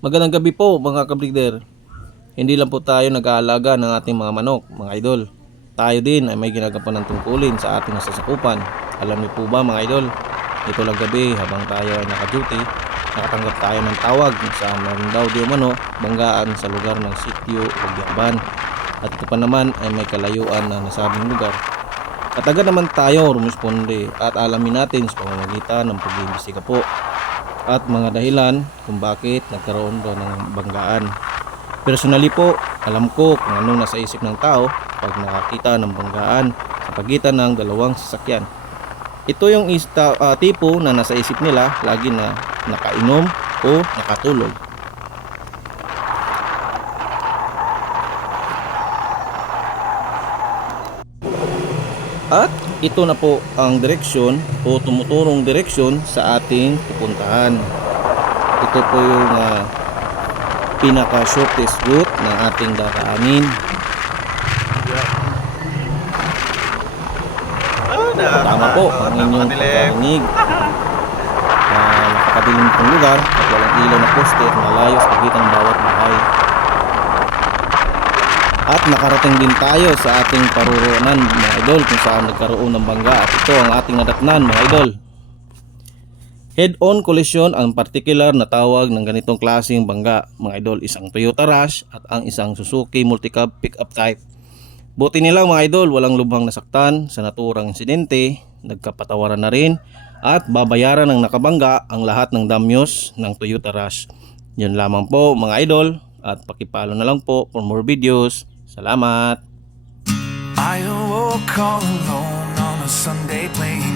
Magandang gabi po mga kabreeder. Hindi lang po tayo nag-aalaga ng ating mga manok, mga idol. Tayo din ay may ginagawa ng tungkulin sa ating nasasakupan. Alam niyo po ba mga idol, ito lang gabi habang tayo ay naka-duty, nakatanggap tayo ng tawag kung saan meron daw di umano banggaan sa lugar ng sitio o Giaban. At ito pa naman ay may kalayuan na nasabing lugar. At agad naman tayo rumisponde at alamin natin sa pamamagitan ng pag-iimbestiga po at mga dahilan kung bakit nagkaroon daw ng banggaan. Personally po, alam ko kung anong nasa isip ng tao pag nakakita ng banggaan sa pagitan ng dalawang sasakyan. Ito yung tipo na nasa isip nila lagi na nakainom o nakatulog. At ito na po ang direksyon o tumuturong direksyon sa ating pupuntahan. Ito po yung pinaka shortest route ng ating dadaanin. Tama po ang inyong pagkarinig. Napakadilim itong lugar at walang ilaw na poste at malayo sa pagitan ng bawat bahay. At nakarating din tayo sa ating paruroonan mga idol kung saan nagkaroon ng bangga at ito ang ating nadatnan mga idol. Head-on collision ang particular na tawag ng ganitong klaseng bangga mga idol, isang Toyota Rush at ang isang Suzuki Multicab pickup type. Buti nilang mga idol walang lubhang nasaktan sa naturang insidente, nagkapatawaran na rin at babayaran ng nakabangga ang lahat ng damyos ng Toyota Rush. Yun lamang po mga idol at pakipalo na lang po for more videos. Salamat! I awoke all alone on a Sunday playing